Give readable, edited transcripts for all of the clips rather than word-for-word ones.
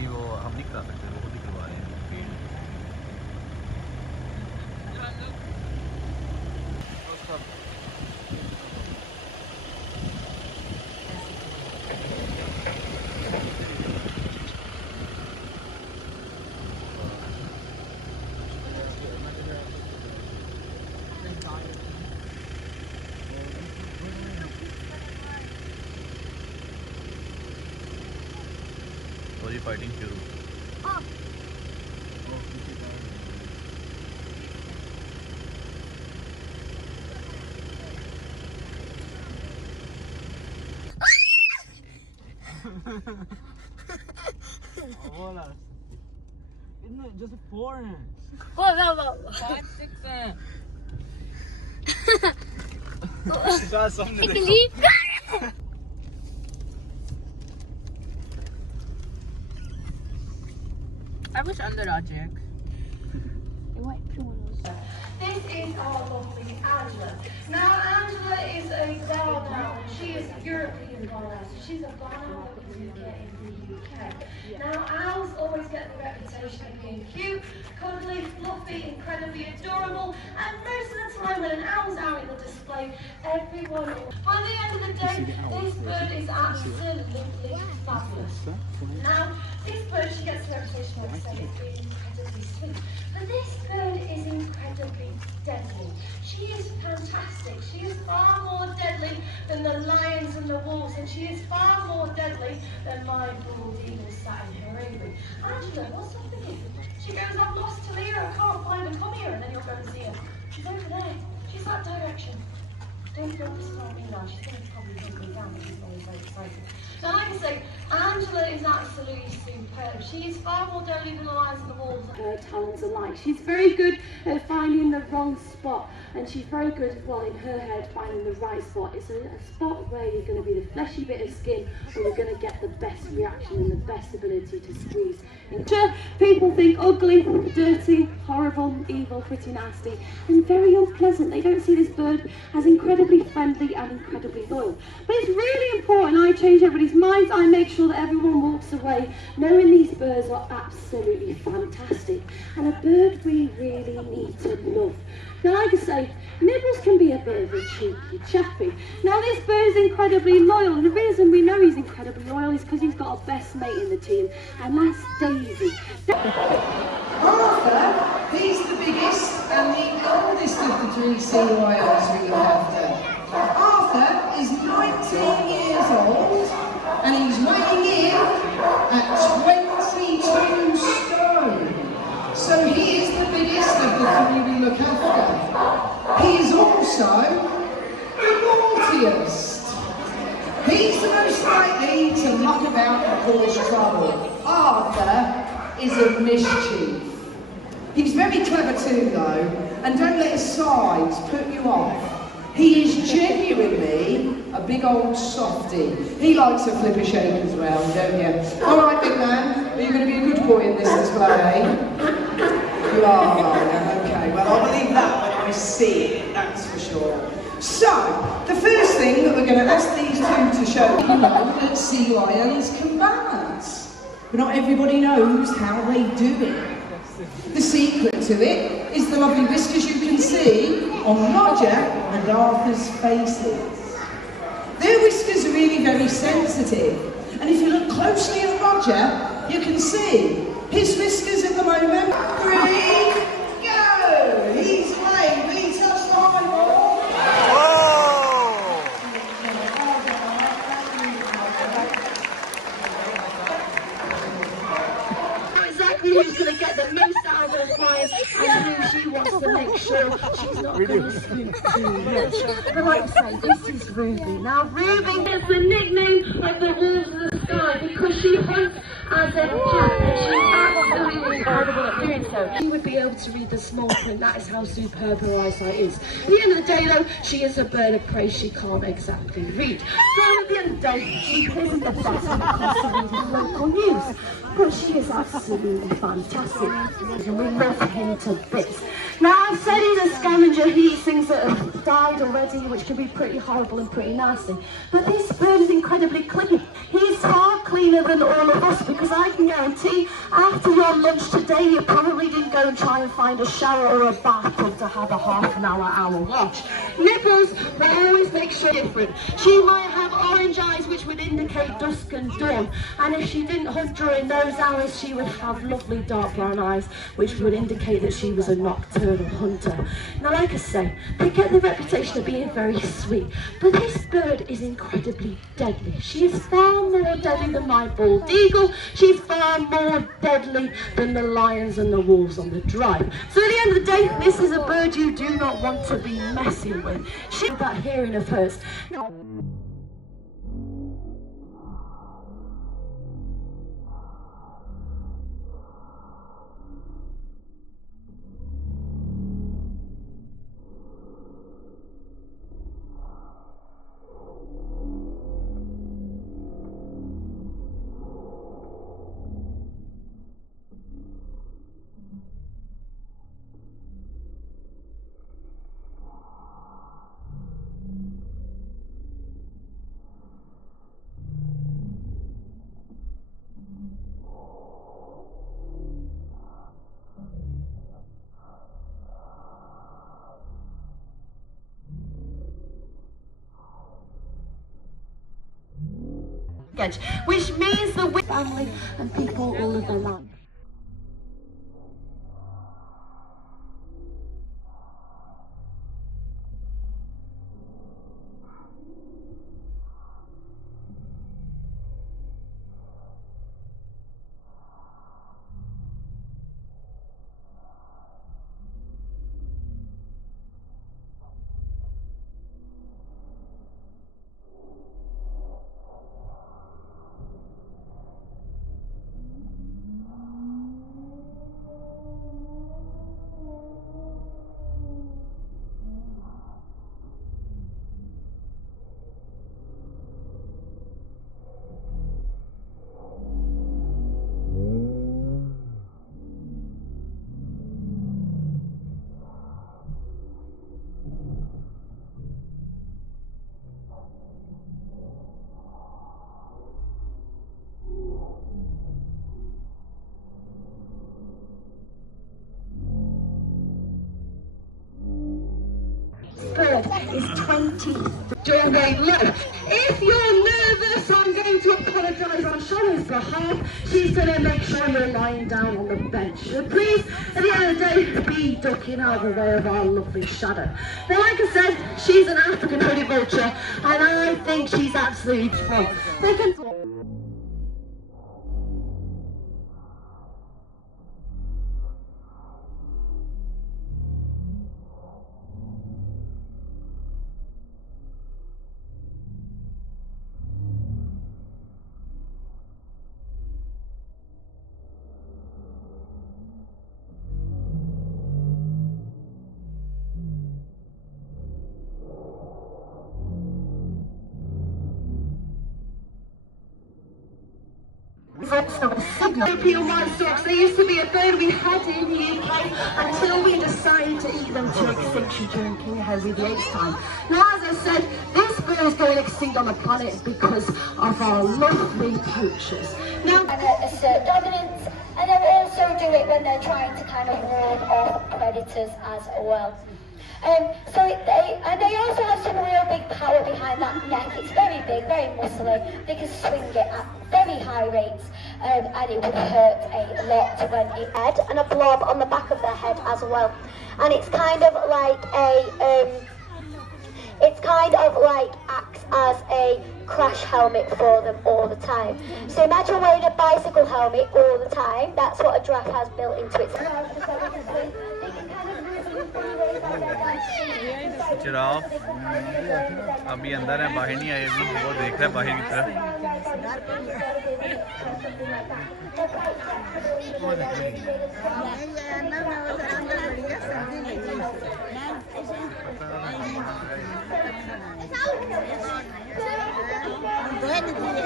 नहीं वो हम नहीं करा सकते, वो खुद ही करवा रहे हैं पेड़। और ये फाइटिंग शुरू। Isn't it just 4 inch? Oh, no, no. 5, 6 inch. Got something to do. I wish under object. This is our lovely Angela. Now, Angela is a wild owl. She is a European wild owl. So she's a wild owl that we get in the UK. Now, owls always get the reputation of being cute, cuddly, fluffy, incredibly adorable, and most of the time when an owl's out in the display, everyone will. By the end of the day, this bird is absolutely fabulous. Now, this bird, she gets the reputation, like I said, of being incredibly sweet. But this bird is incredibly deadly. She is fantastic. She is far more deadly than the lions and the wolves, and she is far more deadly than my bald eagle sat in her aviary. Angela, what's up with you? She goes, I'm lost till here, I can't find her, come here, and then you'll go and see her. She's over there. She's that direction. Don't disturb me now. She's going to probably hunt me down, but she's always very excited. Now, like I say, Angela is absolutely superb. She is far more deadly than the lions and the wolves. Her talents alike. She's very good at finding the wrong spot, and she's very good as well in her head finding the right spot. It's a spot where you're going to be the fleshy bit of skin, or you're going to get the best reaction and the best ability to squeeze. People think ugly, dirty, horrible, evil, pretty nasty, and very unpleasant. They don't see this bird as incredibly friendly and incredibly loyal. But it's really important I change everybody's minds. I make sure that everyone walks away knowing these birds are absolutely fantastic and a bird we really need to love. Now, like I say, Nibbles can be a bit of a cheeky chappy. Now, this bird is incredibly loyal, and the reason we know he's incredibly loyal is because he's got a best mate in the team, and that's Daisy. Arthur, he's the biggest and the oldest of the 3 sea lions we look after. Arthur is 19 years old, and he's weighing in at 22 stone. So he is the biggest of the 3 we look after. He is also the naughtiest. He's the most likely to muck about and cause trouble. Arthur is a mischief. He's very clever too though, and don't let his size put you off. He is genuinely a big old softie. He likes a flipper shake as well, don't you? All right, big man, are you going to be a good boy in this display? You are, okay. Well, I'll believe that when I see it, that's for sure. So, the first thing that we're going to ask these 2 to show you know that sea lions can balance. But not everybody knows how they do it. The secret to it is the lovely whiskers you can see on Roger and Arthur's faces. Their whiskers are really very sensitive, and if you look closely at Roger, you can see his whiskers at the moment. 3, go! He's late, will he touch the high ball? Exactly who's going to get the most out of those lions and who she wants to make sure she's not going to spook too much. But like I say, this is Ruby. Now Ruby gets the nickname of the wolves of the sky because she hunts as a cat, and she's absolutely incredible at doing so. She would be able to read the small print. That is how superb her eyesight is. At the end of the day though, she is a bird of prey she can't exactly read. So at the end of the day, she isn't the best when it comes to reading local news. But she is absolutely fantastic, and we love him to bits. Now, I've said he's a scavenger. He eats things that have died already, which can be pretty horrible and pretty nasty. But this bird is incredibly clean. He's far cleaner happier than all of us, because I can guarantee after your lunch today you probably didn't go and try and find a shower or a bathtub to have a half an hour watch. Nibbles will always make sure different. She might have orange eyes which would indicate dusk and dawn, and if she didn't hunt during those hours she would have lovely dark brown eyes which would indicate that she was a nocturnal hunter. Now like I say, they get the reputation of being very sweet, but this bird is incredibly deadly. She is far more deadly than my bald eagle. She's far more deadly than the lions and the wolves on the drive. So at the end of the day, this is a bird you do not want to be messing with. She's that hearing of hers. Which means the family and people all of their life. Bird is 20 doorway low. If you're nervous, I'm going to apologise on Shannon's behalf. She's going to make sure you're lying down on the bench. So please, at the end of the day, be ducking out of the way of our lovely shadow. Now, like I said, she's an African hooded vulture, and I think she's absolutely fun. They can... European white storks. They used to be a bird we had in the UK until we decided to eat them to extinction during King Henry VIII's time. Now, as I said, this bird is going extinct on the planet because of our lovely poachers. Now, assert dominance, and they'll also do it when they're trying to kind of ward off predators as well. They also have some real big power behind that neck. It's very big, very muscly. They can swing it at very high rates, and it would hurt a lot when it head, and a blob on the back of their head as well. And it's kind of like acts as a crash helmet for them all the time. So imagine wearing a bicycle helmet all the time. That's what a giraffe has built into its. Giraffe अभी अंदर है, बाहर नहीं आए अभी, वो देख रहा है बाहर की तरफ। Very, very cool.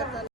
kelihatan.